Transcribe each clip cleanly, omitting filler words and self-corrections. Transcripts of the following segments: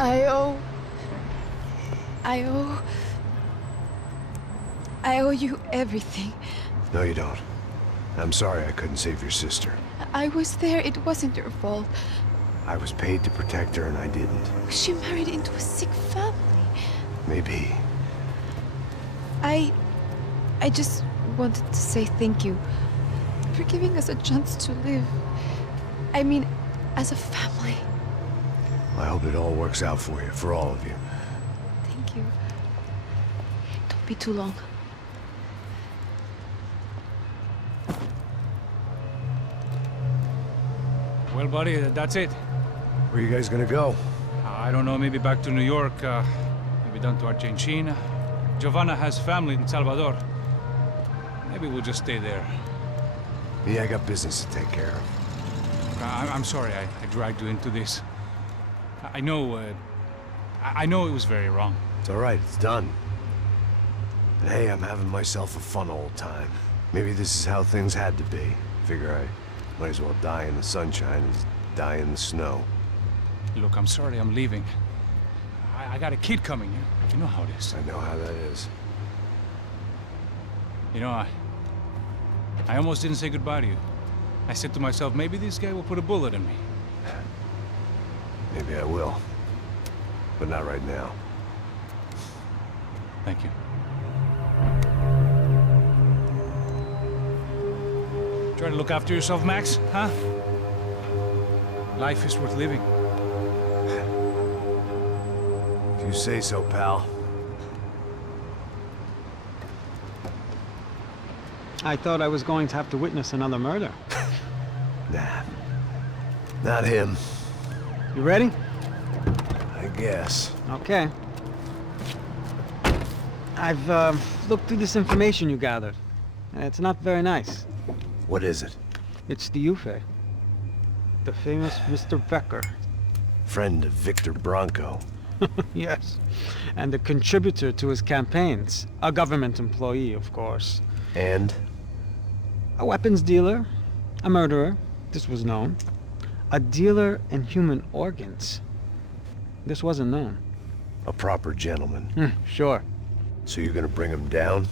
I owe... I owe you everything. No, you don't. I'm sorry I couldn't save your sister. I was there. It wasn't your fault. I was paid to protect her and I didn't. She married into a sick family. Maybe. I just wanted to say thank you for giving us a chance to live. I mean, as a family. I hope it all works out for you, for all of you. Thank you. Don't be too long. Well, buddy, that's it. Where are you guys gonna go? I don't know, maybe back to New York, maybe down to Argentina. Giovanna has family in Salvador. Maybe we'll just stay there. Yeah, I got business to take care of. I'm sorry I dragged you into this. I know it was very wrong. It's all right, it's done. But hey, I'm having myself a fun old time. Maybe this is how things had to be. Figure I might as well die in the sunshine as die in the snow. Look, I'm sorry I'm leaving. I got a kid coming. You know how it is. I know how that is. You know, I almost didn't say goodbye to you. I said to myself, maybe this guy will put a bullet in me. Maybe I will. But not right now. Thank you. Try to look after yourself, Max, huh? Life is worth living. If you say so, pal. I thought I was going to have to witness another murder. Nah. Not him. You ready? I guess. Okay. I've looked through this information you gathered. And it's not very nice. What is it? It's the Ufe. The famous Mr. Becker. Friend of Victor Bronco. Yes. And a contributor to his campaigns. A government employee, of course. And? A weapons dealer. A murderer. This was known. A dealer in human organs. This wasn't known. A proper gentleman. Sure. So you're gonna bring him down?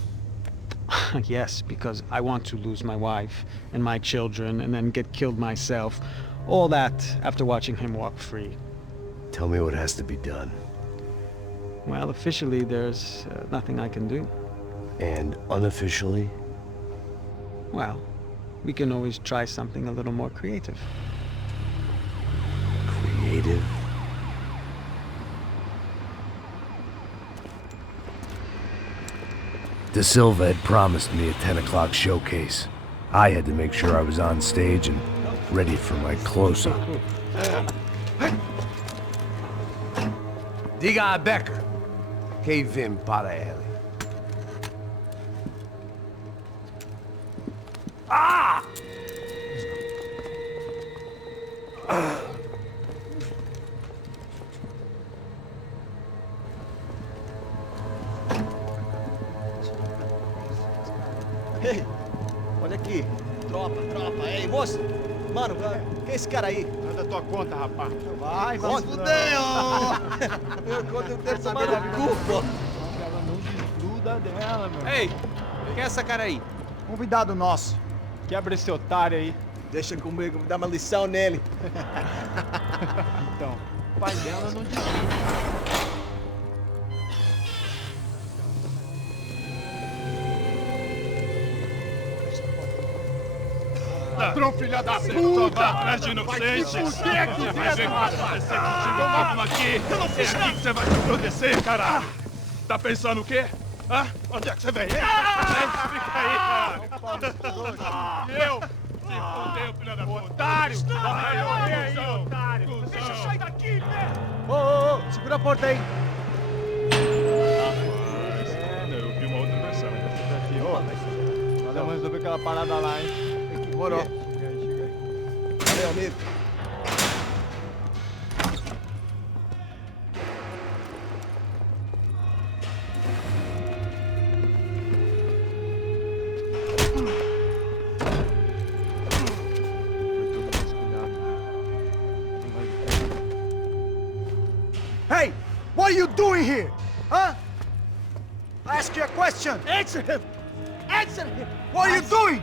Yes, because I want to lose my wife and my children and then get killed myself. All that after watching him walk free. Tell me what has to be done. Well, officially, there's nothing I can do. And unofficially? Well, we can always try something a little more creative. Creative? De Silva had promised me a 10 o'clock showcase. I had to make sure I was on stage and ready for my close-up. Diga a Becker. Que vim para ele. Ah! Ei, olha aqui. Tropa. Ei, moço. Mano, quem é esse cara aí? Manda tua conta, rapaz. Vai se fuder, ó! Meu conta eu quero tomar no cu, pô. Ela não desgruda dela, meu. Ei, quem é essa cara aí? Convidado nosso. Quebra esse otário aí. Deixa comigo, me dá uma lição nele. Então, o pai dela não desgruda. Ladrão, filha da puta! Atrás de inocentes! Vai ver como vai ser contigo mesmo aqui! Eu não fiz nada! Você vai se proteger, caralho! Tá pensando o quê? Hã? Onde é que você vem? Fica aí, cara! Eu? Se fudeu, filha da puta! Otário! Vai aí, otário! Deixa eu sair daqui, né? Ô, segura a porta aí! Eu vi uma outra versão. Vamos resolver aquela parada lá, hein? Demorou. Chega aí. Valeu, amigo. Hey! What are you doing here? Huh? I ask you a question. Answer him. Answer him. What are you doing?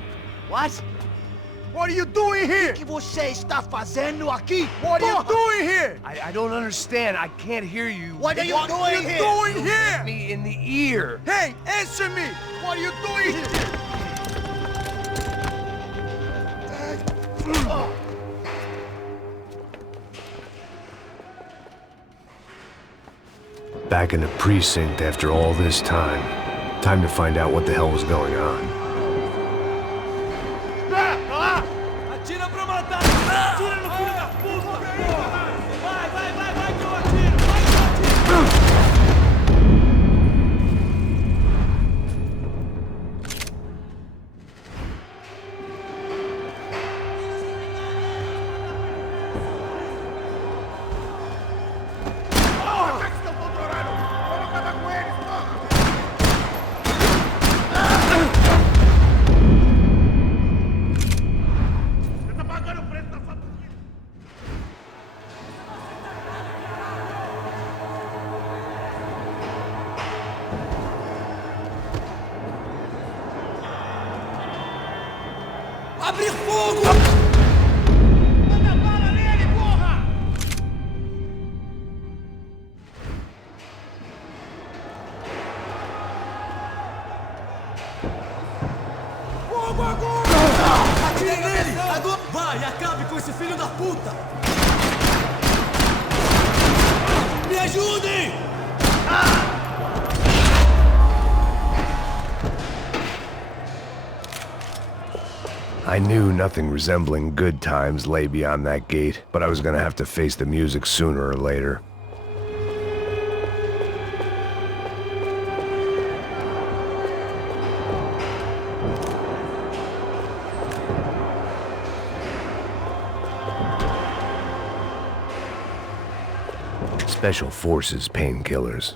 What? What are you doing here? O que você está fazendo aqui? What are you doing here? I don't understand. I can't hear you. What are you doing here? Don't hit me in the ear. Hey, answer me. What are you doing here? Back in the precinct after all this time. Time to find out what the hell was going on. Atira pra matar! Atira no filho da puta! Vai, vai, vai, vai que eu atiro! Vai que eu atiro! Abrir fogo! Manda bala nele, porra! Fogo agora! Atire nele! Agora! Vai, acabe com esse filho da puta! Me ajudem! I knew nothing resembling good times lay beyond that gate, but I was gonna have to face the music sooner or later. Special Forces painkillers.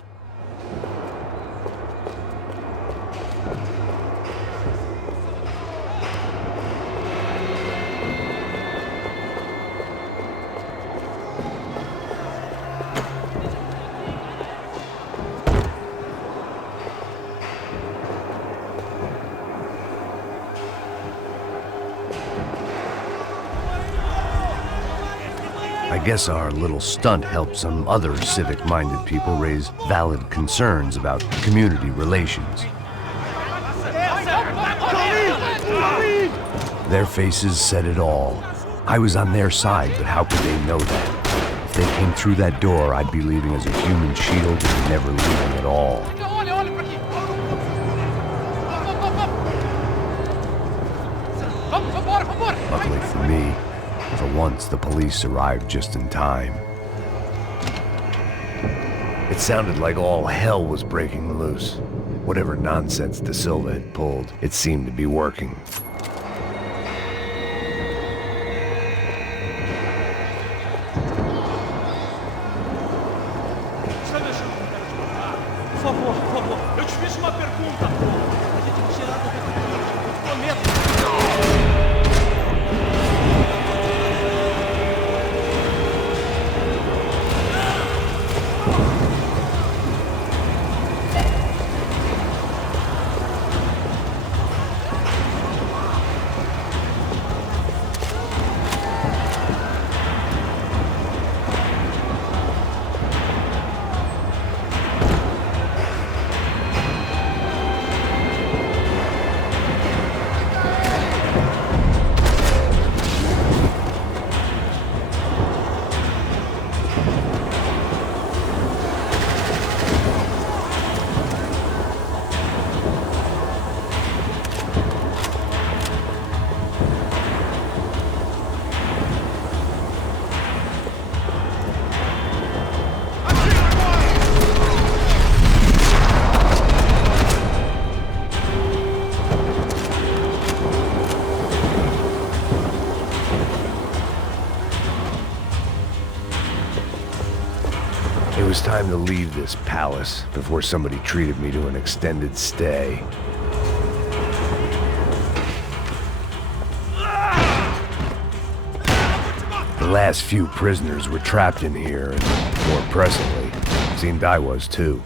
I guess our little stunt helped some other civic-minded people raise valid concerns about community relations. Their faces said it all. I was on their side, but how could they know that? If they came through that door, I'd be leaving as a human shield and never leaving at all. Luckily for me, for once, the police arrived just in time. It sounded like all hell was breaking loose. Whatever nonsense De Silva had pulled, it seemed to be working. Por favor, eu te fiz uma pergunta, porra. A gente tem que tirar da eu prometo. It was time to leave this palace before somebody treated me to an extended stay. The last few prisoners were trapped in here, and more presently, Seemed I was too.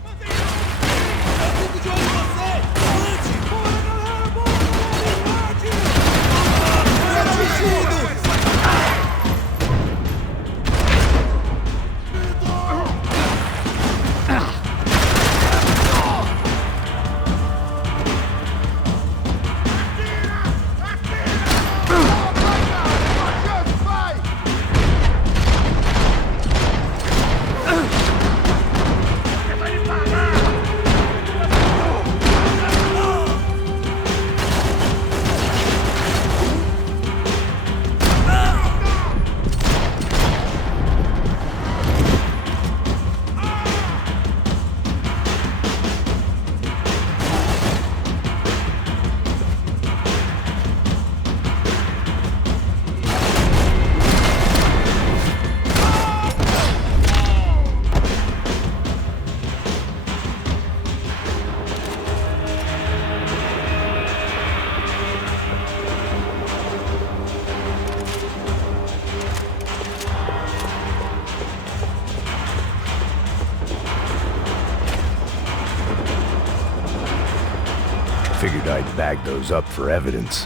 Figured I'd bag those up for evidence.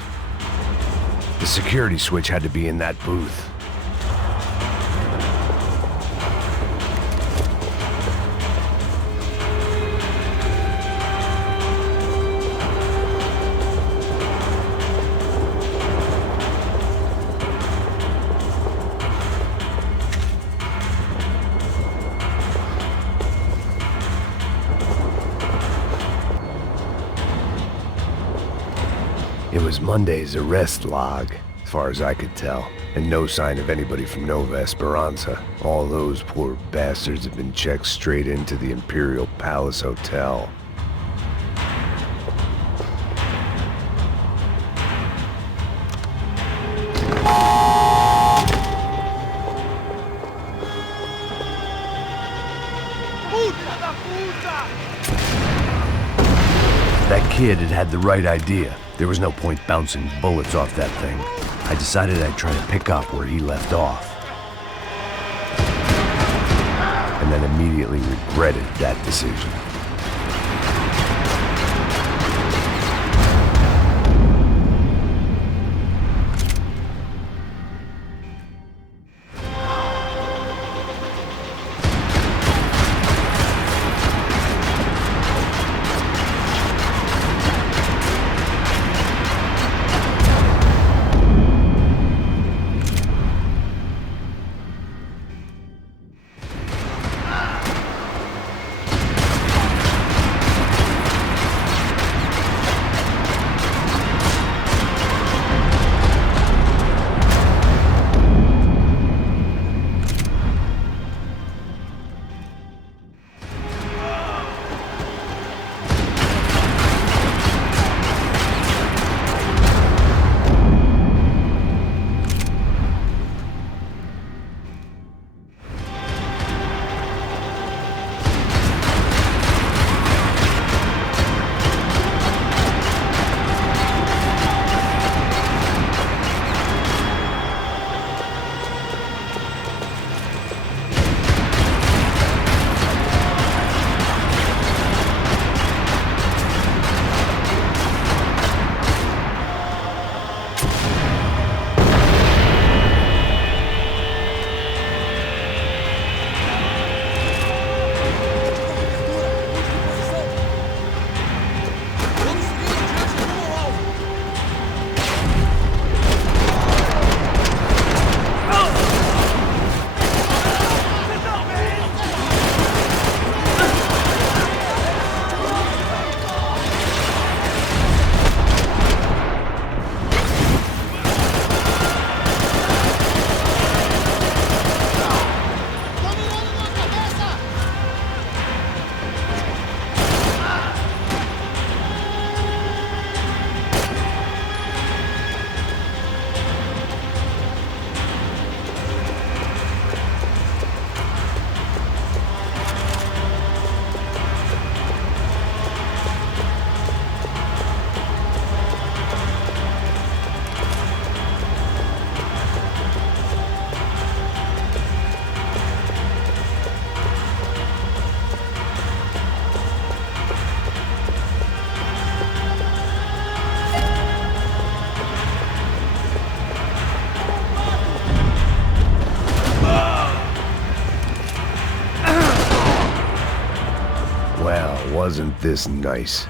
The security switch had to be in that booth. It was Monday's arrest log, as far as I could tell, and no sign of anybody from Nova Esperanza. All those poor bastards have been checked straight into the Imperial Palace Hotel. That kid had had the right idea. There was no point bouncing bullets off that thing. I decided I'd try to pick up where he left off. And then immediately regretted that decision. wasn't this nice.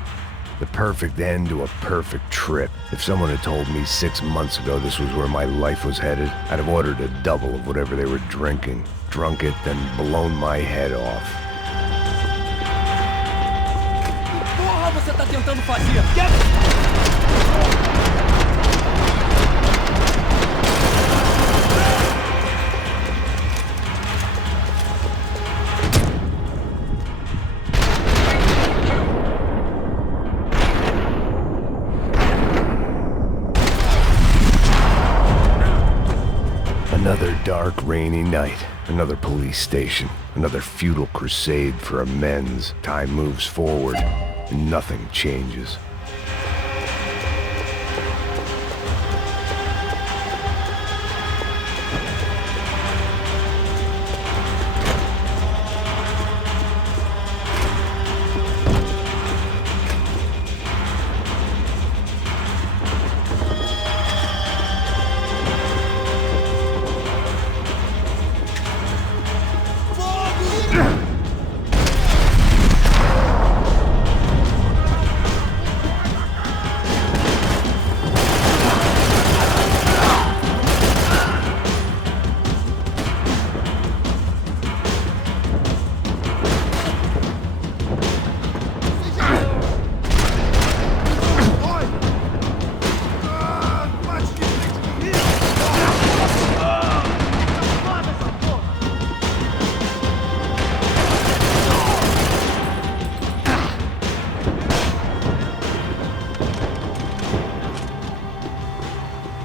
The perfect end to a perfect trip. If someone had told me 6 months ago this was where my life was headed, I'd have ordered a double of whatever they were drinking, drunk it, then blown my head off. Que porra você tá tentando fazer? Another dark, rainy night. Another police station. Another futile crusade for amends. Time moves forward, and nothing changes.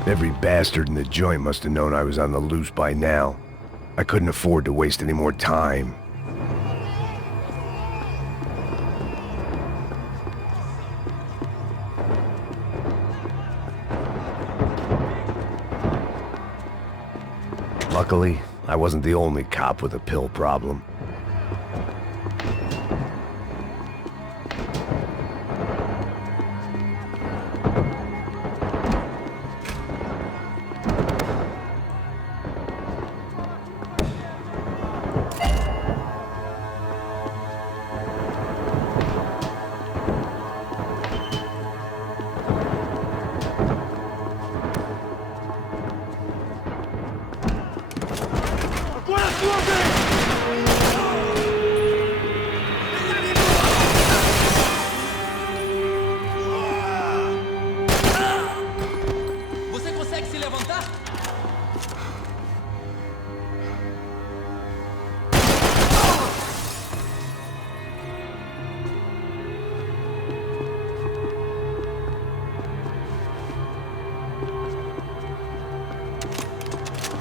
Every bastard in the joint must have known I was on the loose by now. I couldn't afford to waste any more time. Luckily, I wasn't the only cop with a pill problem. Você consegue se levantar?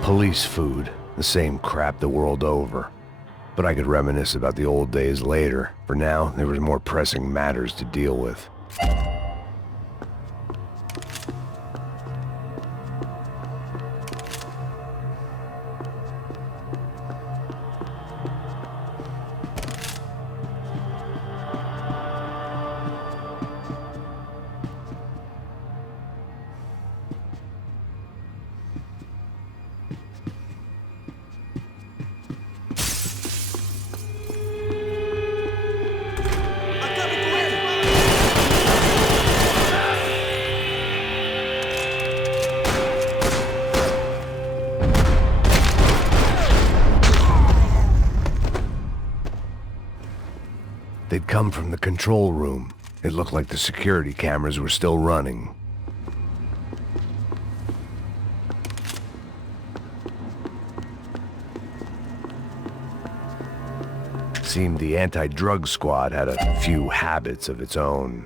Police food, the same crap the world over. But I could reminisce about the old days later. For now, there was more pressing matters to deal with. They'd come from the control room. It looked like the security cameras were still running. Seemed the anti-drug squad had a few habits of its own.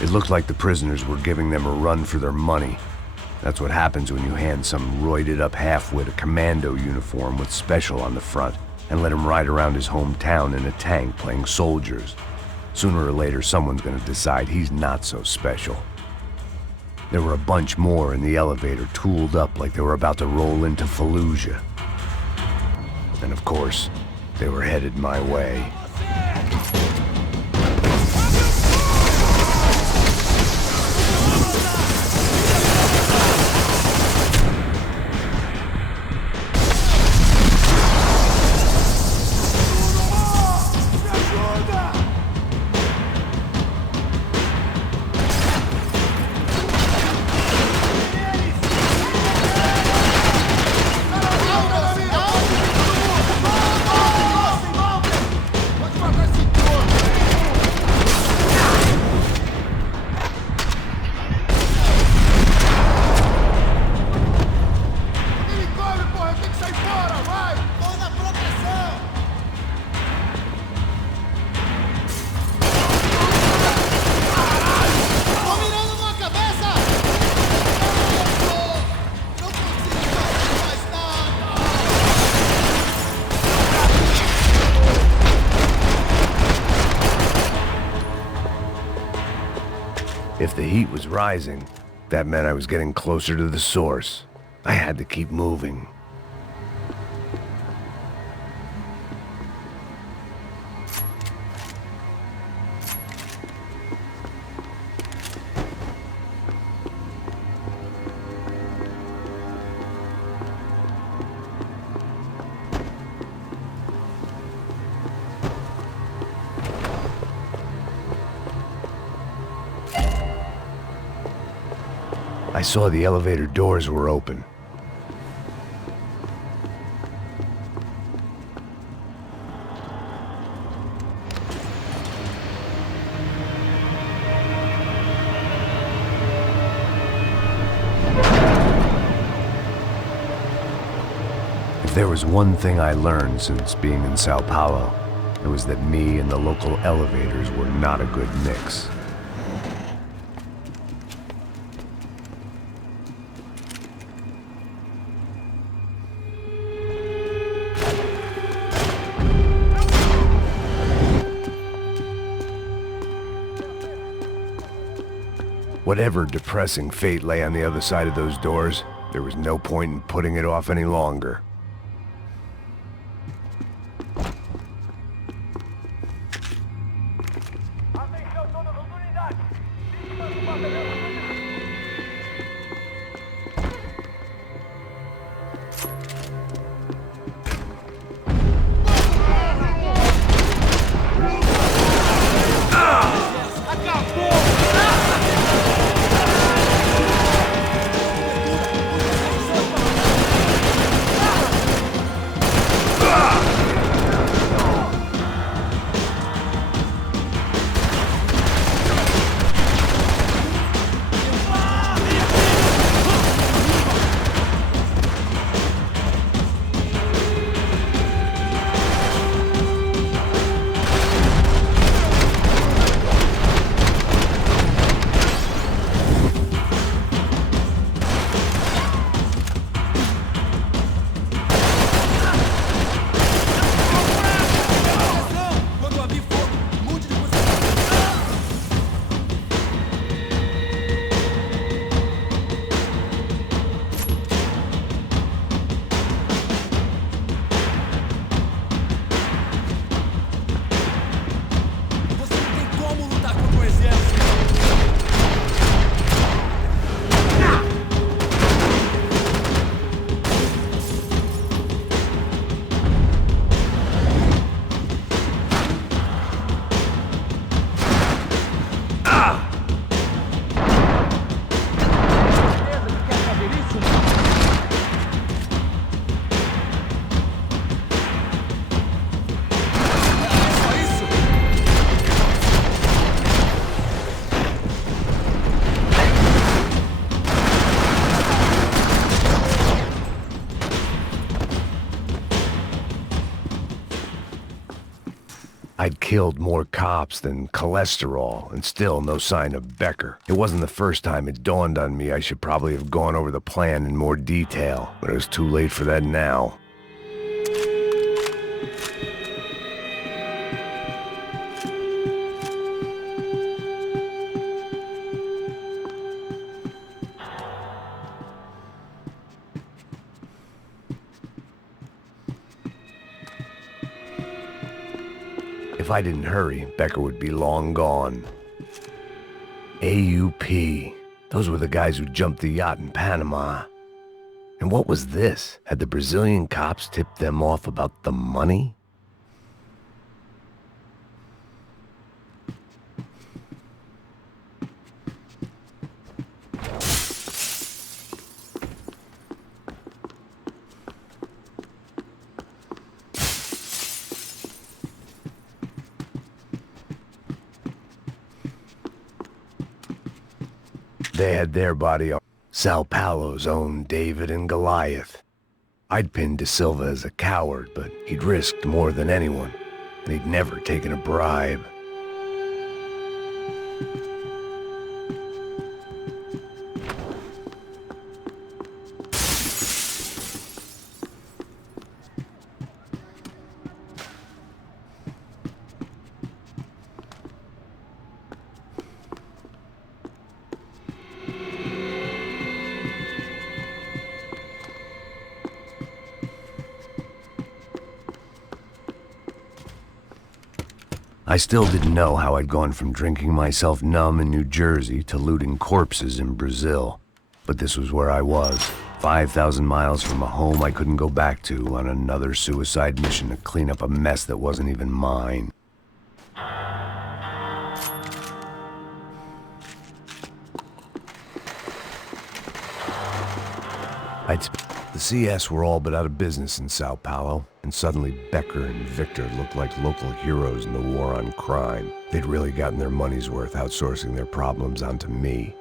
It looked like the prisoners were giving them a run for their money. That's what happens when you hand some roided-up halfwit a commando uniform with special on the front and let him ride around his hometown in a tank playing soldiers. Sooner or later, someone's gonna decide he's not so special. There were a bunch more in the elevator, tooled up like they were about to roll into Fallujah. And of course, they were headed my way. If the heat was rising, that meant I was getting closer to the source. I had to keep moving. I saw the elevator doors were open. If there was one thing I learned since being in Sao Paulo, it was that me and the local elevators were not a good mix. Whatever depressing fate lay on the other side of those doors, there was no point in putting it off any longer. I'd killed more cops than cholesterol, and still no sign of Becker. It wasn't the first time it dawned on me I should probably have gone over the plan in more detail, but it was too late for that now. I didn't hurry, Becker would be long gone. AUP. Those were the guys who jumped the yacht in Panama. And what was this? Had the Brazilian cops tipped them off about the money? They had their body on Sao Paulo's own David and Goliath. I'd pinned De Silva as a coward, but he'd risked more than anyone, and he'd never taken a bribe. I still didn't know how I'd gone from drinking myself numb in New Jersey to looting corpses in Brazil. But this was where I was, 5,000 miles from a home I couldn't go back to, on another suicide mission to clean up a mess that wasn't even mine. The CS were all but out of business in Sao Paulo, and suddenly Becker and Victor looked like local heroes in the war on crime. They'd really gotten their money's worth outsourcing their problems onto me.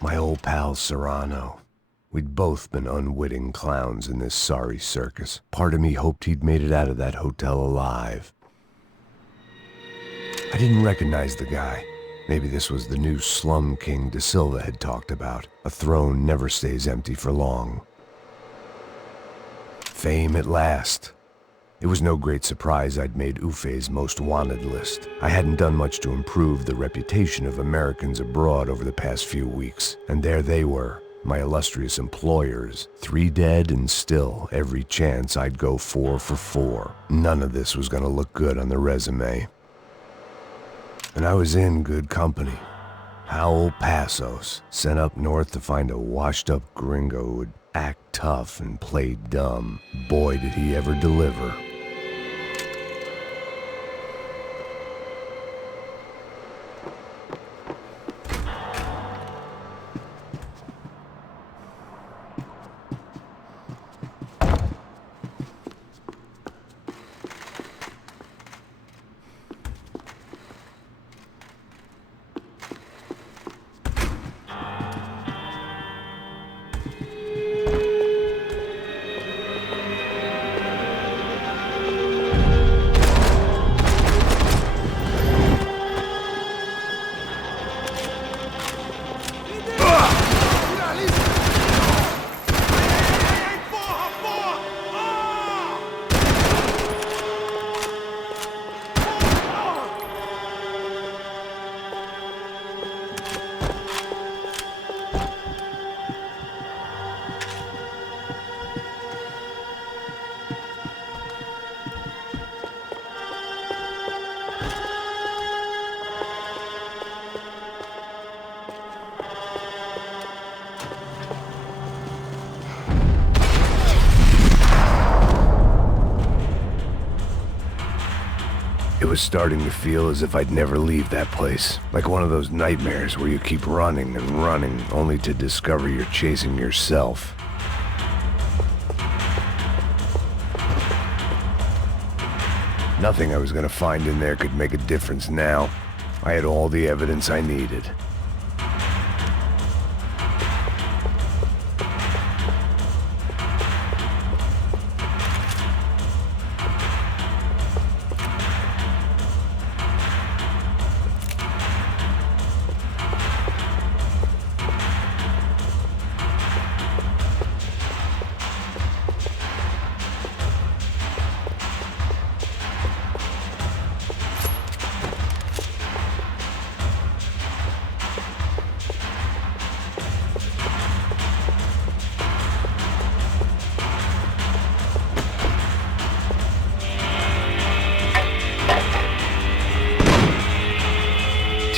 My old pal Serrano. We'd both been unwitting clowns in this sorry circus. Part of me hoped he'd made it out of that hotel alive. I didn't recognize the guy. Maybe this was the new slum king De Silva had talked about. A throne never stays empty for long. Fame at last. It was no great surprise I'd made Ufe's most wanted list. I hadn't done much to improve the reputation of Americans abroad over the past few weeks, and there they were, my illustrious employers, 3 dead and still every chance I'd go 4 for 4. None of this was gonna look good on the resume. And I was in good company. Howell Passos, sent up north to find a washed-up gringo who would act tough and play dumb. Boy, did he ever deliver. It was starting to feel as if I'd never leave that place. Like one of those nightmares where you keep running and running, only to discover you're chasing yourself. Nothing I was gonna find in there could make a difference now. I had all the evidence I needed.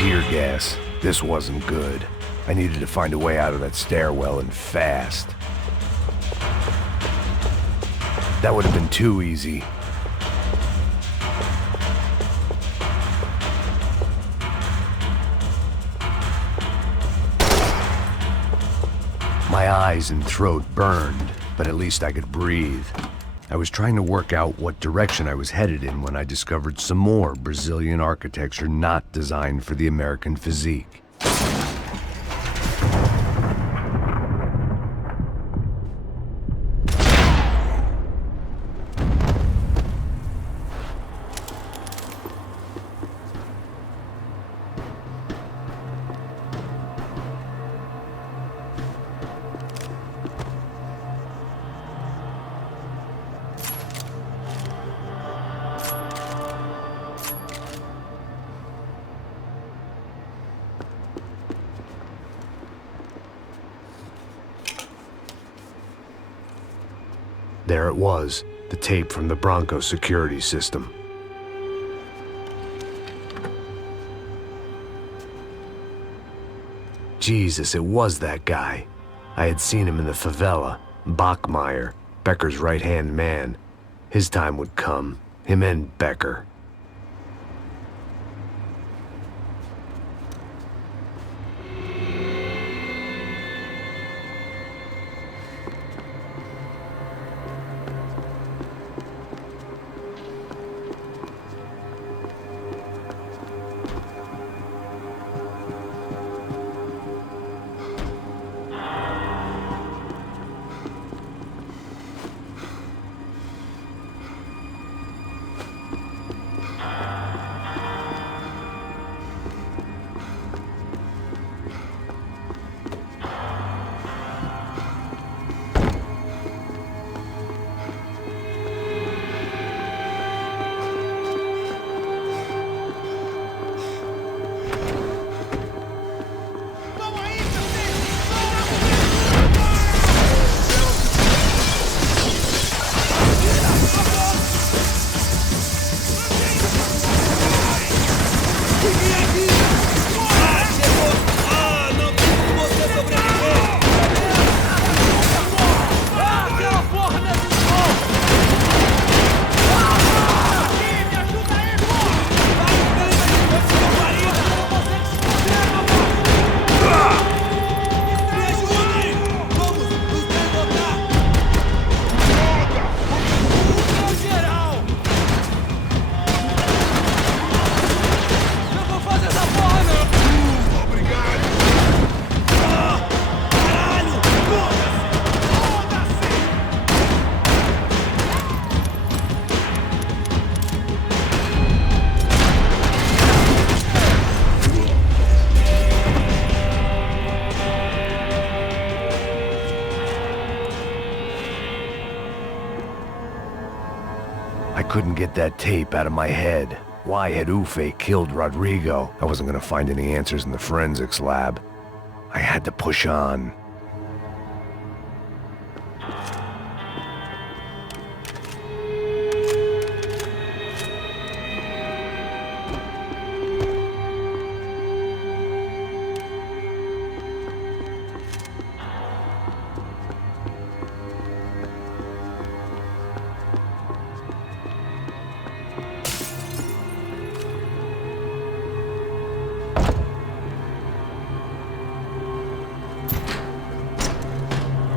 tear gas. This wasn't good. I needed to find a way out of that stairwell and fast. That would have been too easy. My eyes and throat burned, but at least I could breathe. I was trying to work out what direction I was headed in when I discovered some more Brazilian architecture not designed for the American physique. There it was, the tape from the Bronco security system. Jesus, it was that guy. I had seen him in the favela, Bachmeyer, Becker's right-hand man. His time would come, him and Becker. I couldn't get that tape out of my head. Why had Ufe killed Rodrigo? I wasn't gonna find any answers in the forensics lab. I had to push on.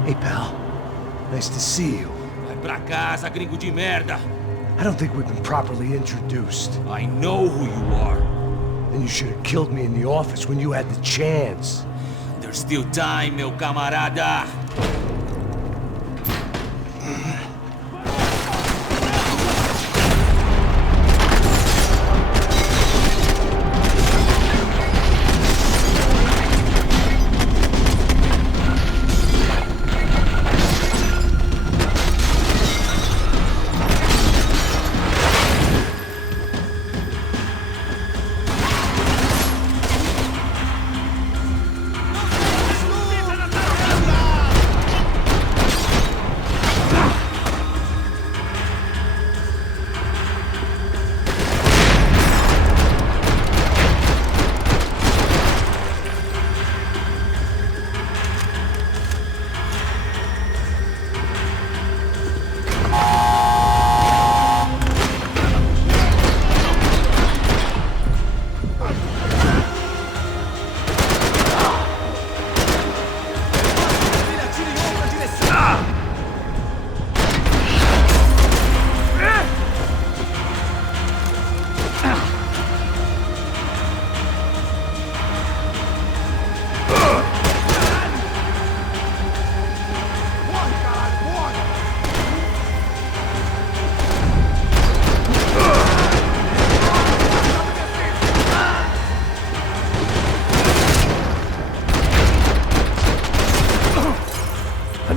Hey, pal. Nice to see you. Vai pra casa, gringo de merda. I don't think we've been properly introduced. I know who you are. Then you should have killed me in the office when you had the chance. There's still time, meu camarada.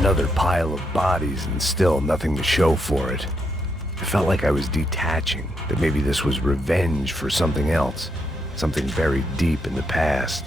Another pile of bodies and still nothing to show for it. I felt like I was detaching, that maybe this was revenge for something else, something buried deep in the past.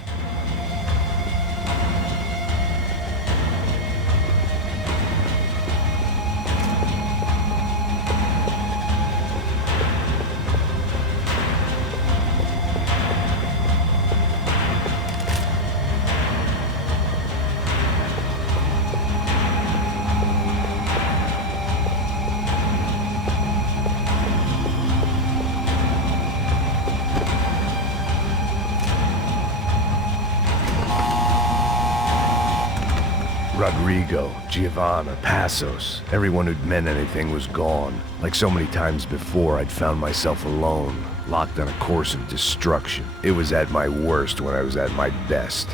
Rodrigo, Giovanna, Passos, everyone who'd meant anything was gone. Like so many times before, I'd found myself alone, locked on a course of destruction. It was at my worst when I was at my best.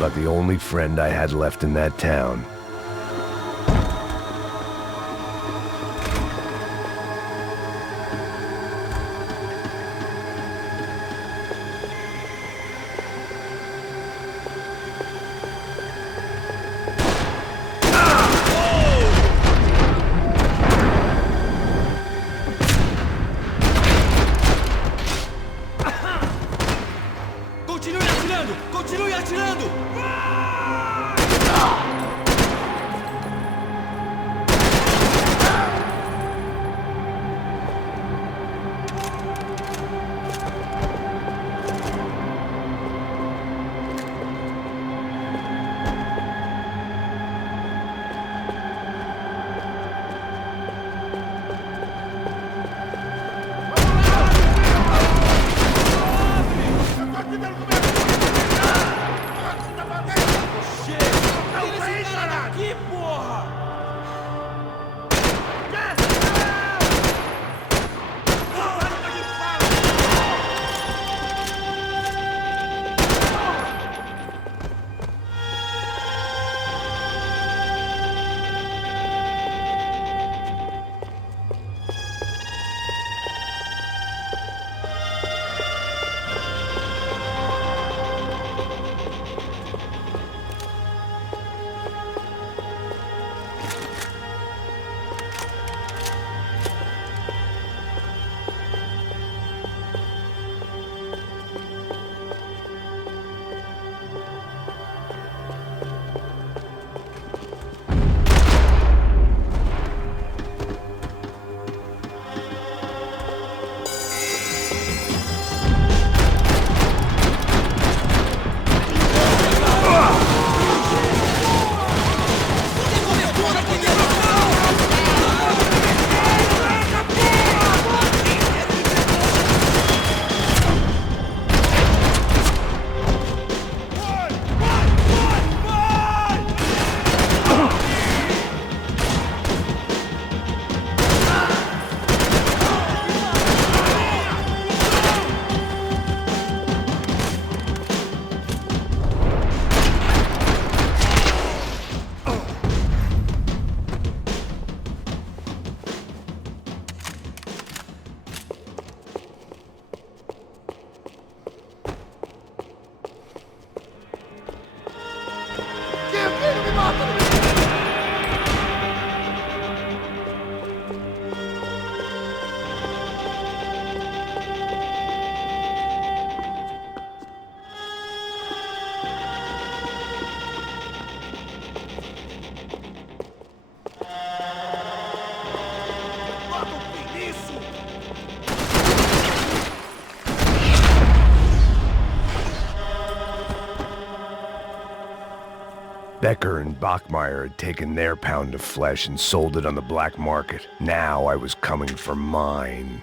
But the only friend I had left in that town Continue atirando! Becker and Bachmeyer had taken their pound of flesh and sold it on the black market. Now I was coming for mine.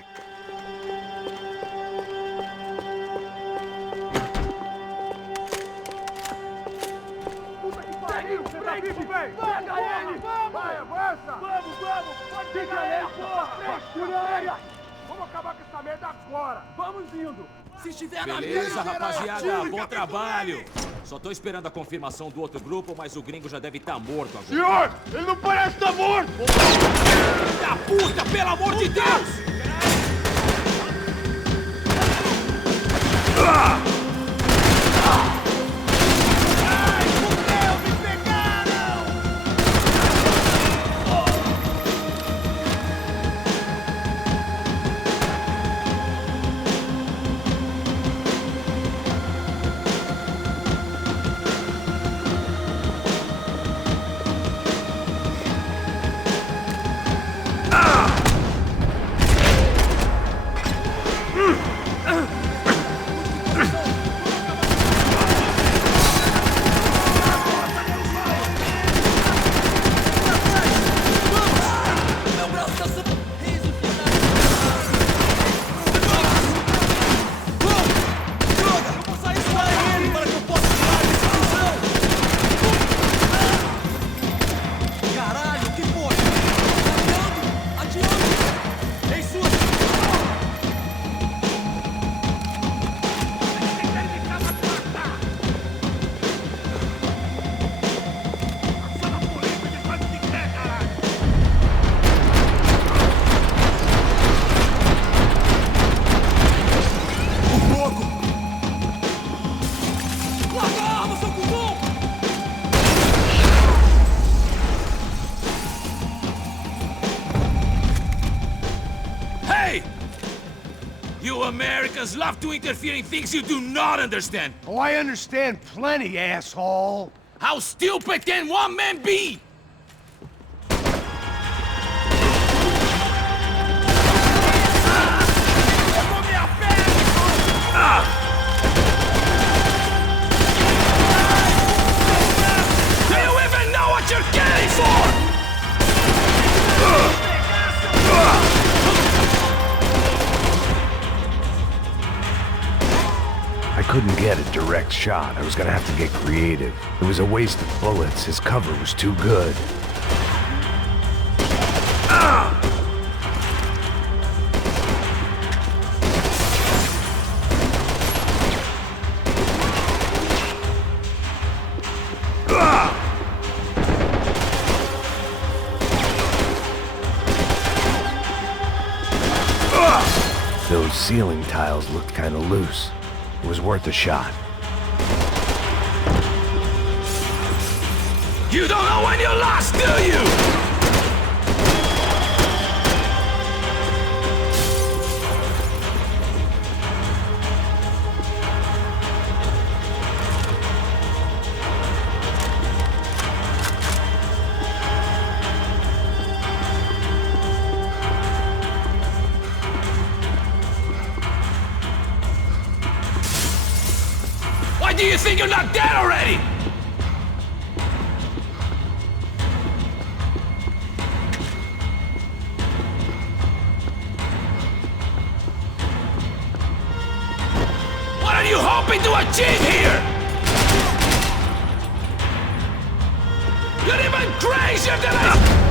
Beleza, rapaziada, bom trabalho. Só tô esperando a confirmação do outro grupo, mas o gringo já deve estar morto agora. Senhor, ele não parece estar morto! Da puta, pelo amor de Deus! Americans love to interfere in things you do not understand. Oh, I understand plenty, asshole. How stupid can one man be? Do you even know what you're getting for? I couldn't get a direct shot. I was gonna have to get creative. It was a waste of bullets. His cover was too good. Those ceiling tiles looked kind of loose. It was worth a shot. You don't know when you lost, do you? Why do you think you're not dead already? What are you hoping to achieve here? You're even crazier than I...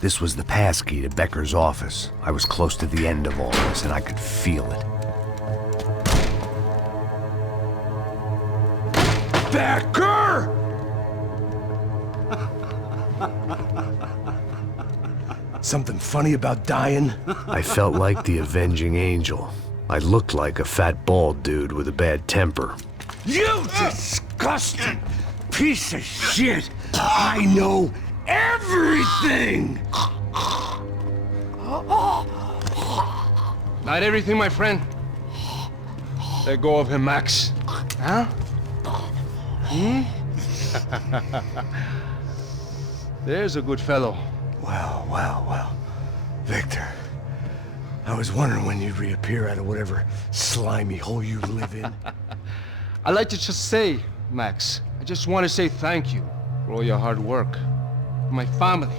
This was the passkey to Becker's office. I was close to the end of all this, and I could feel it. Becker! Something funny about dying? I felt like the avenging angel. I looked like a fat bald dude with a bad temper. You disgusting piece of shit! I know everything! Not everything, my friend. Let go of him, Max. Huh? There's a good fellow. Well. Victor, I was wondering when you'd reappear out of whatever slimy hole you live in. I'd like to just say, Max, I just want to say thank you for all your hard work, for my family,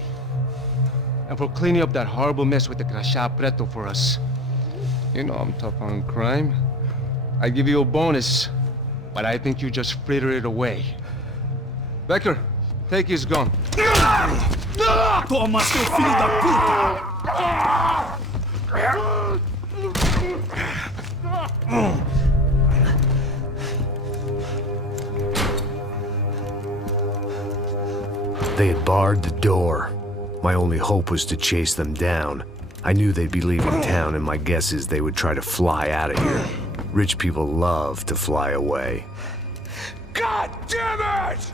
and for cleaning up that horrible mess with the Crachá Preto for us. You know I'm tough on crime. I give you a bonus, but I think you just fritter it away. Becker, take his gun. Toma, seu filho da puta! They had barred the door. My only hope was to chase them down. I knew they'd be leaving town, and my guess is they would try to fly out of here. Rich people love to fly away. God damn it!